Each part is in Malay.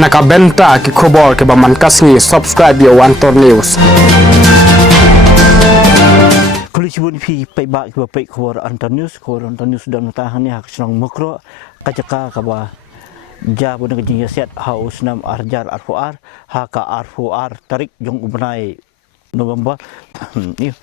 nakabenta ki khobor ke baman kasngi subscribe yo Antor News. Kulisibun fi paiba ki pai khobor Antor News dan tahan ni hak senang makro kajaka kaba jabu dengan jinjasiat haus nam arjar arfuar haka arfuar tarik jong ubnai November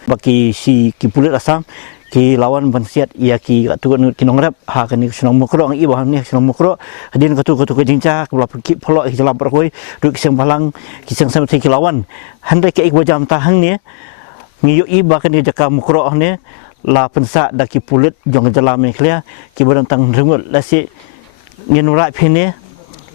baki si kipulit asam ki lawan bansiat ia ki atu kinongrap ha kan ni senang makro ang iba ni senang makro hadin katu jinca kula ki polo ki jalan perkoi duk kisang balang kisang sama ki lawan handai ki wajam tahang ni ngiyo iba kan ni jaka makro ni la pensa da ki pulit jong jalan me klia ki berantang rengut la si ngenura phine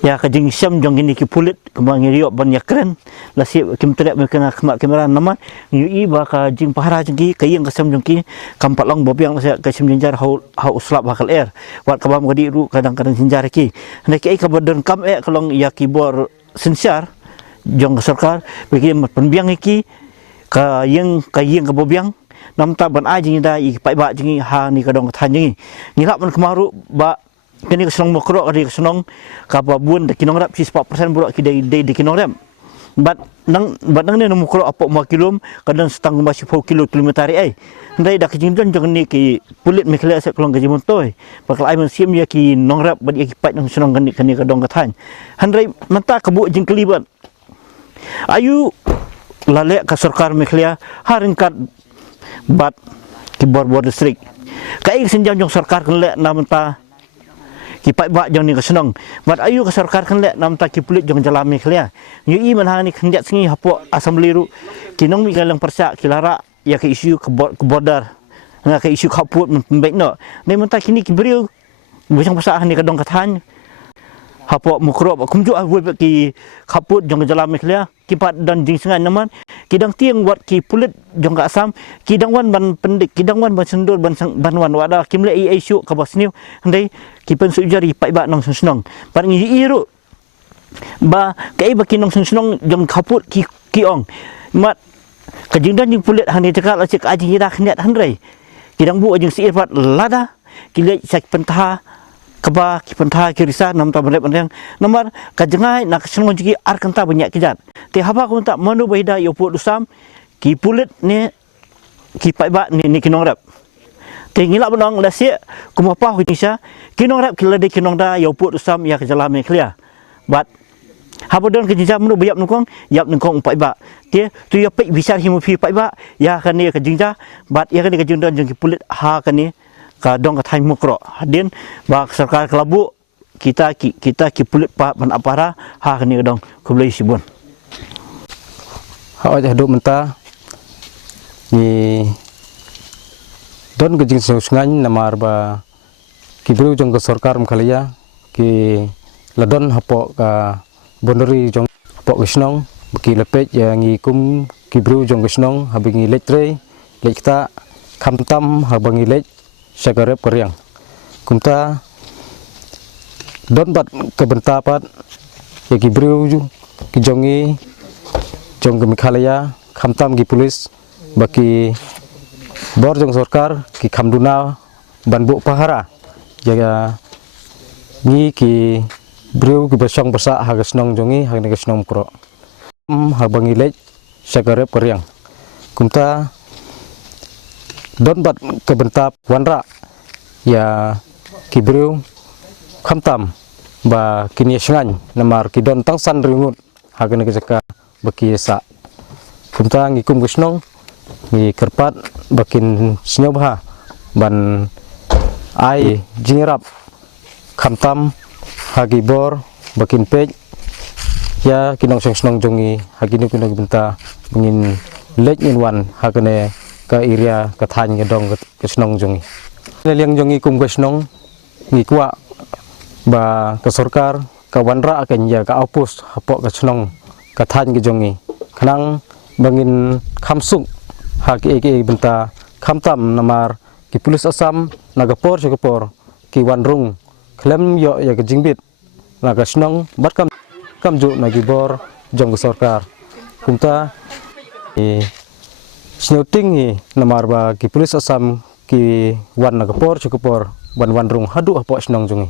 ya ka jing syam jong ini ki pulit kembang ngiyo ban yakren la si kim teriak me kena kamera nama ngiyo iba ka jing pahara jong ki kayeng kasam jong ki kampat long bobiang sa ka sim jinjar ha uslap bakal air wat ka bam gadi ru kadang-kadang jinjar ki nek ai ka badan kam kalong ya ki bor sensiar jong sarkar bagi penbiang ki ka yeng ka bobiang nam ta ban a jing da i pai ba jing ha ni ka dong than jing ngilap man kemaru ba kini kesenong makro kadi kesenong kapabun de kinong rap 4% buruk ki de kinong rap bat nang ni makro apa ma kilom kadang setang masih 4 kilometer ai ndai dak jingdon jong ni ki pulit mekhle sa klong gaji montoi bakal ai sim ya ki nong rap bat ki pat nang senong kani ka dong kathan handai mata kebu jing kelibat ayu lale ka sarkar mekhle haringkat bat ki bor distrik kai senjam jong sarkar kele namta ki pai ba jong ni kesenong bat ayu ka sarkar kan le nam ta ki pulit jong jalam mi khlia nyu i man hani khndiat singi hapo assembly ru kinong mi galang persa kilara ya ke isu ke border nga ke isu khaput baik no nei man ta kini ki beriu busang pasah ni kadong kathan hapo mukro kumju awu ki khaput jong jalam mi khlia ki pat dan jing sengan naman kidang tiang wat ki pulit jong ka asam kidang wan ban pendik kidang wan ban sendur ban wan wada kimle ai isu ka bosniu ndai ki pen su jari pai ba nong senong par ngi iru ba kai ba kinong senong jong khaput ki ong mat ka jingdan jing pulit hani cakal acik aji ira khniat handrai kidang bu jing si irfat lada kile sak pentah keba ki pentah ki risa nam ta bandep andang nomor ka jengai nak senong jiki ar kanta banyak kijat te haba ko tak manu baida yo pu dusam ki pulit ni ki pai ba ni kinong rap te ngila benong la si kuma pa hu tisa kinong rap kila de kinong da yo pu dusam ya ke jalan me clear bat haba don ke jinja menu bayap nukong yap nukong pai ba te tu ya pai bisa himu pi pai ba ya kan ni ke jinja bat ya kan ke jundon jeng ki pulit ha kan ni ka dong ka thai mukro hadin ba sarkar kelabu kita ki pulit pa ban apara ha kan ni dong kublai sibun ha ja do menta ni don ke jing sungan namar ba ki bru jong ke sarkar mkhalia ki ladon hapo ka bondori jong hapo gisnong ki lepet ya ngi kum ki bru jong gisnong habingi letre lekta khamtam habangi lek sagarep koryang kumta don bat ke bentapat ya ki bru ki jongi jong ke mikhalaya khamtam ki pulis baki bor jong sarkar ki khamduna banbu pahara jaga ni ki bru ki besong besa hagasnong jongi hagne gasnong kro habangi lek sagarep koryang kumta don bat ke bentap wanra ya ki bru khamtam ba kini sengan namar ki don tangsan ringut hagne ke baki sa kumta ngikum gisnong ngi kerpat bakin snobha ban ai jingrap khamtam hagi bor bakin pej ya kinong senong jongi hagi ni kinong benta ngin lek in wan hagne ka area ka than ke dong ke snong jongi liang jongi kum ke snong ngi kwa ba ke sarkar ka wanra kan ya ka opus hapo ke snong ka than ke jongi khanang bangin khamsuk hak eke benta khamtam namar ki pulis asam nagapor chokapor ki wanrung klem yo ya ke jingbit naga snong bat kamju nagibor jong sarkar kumta sneuting namar ba ki pulis asam ki wan nagapor chokapor wanrung hadu apo snong jungi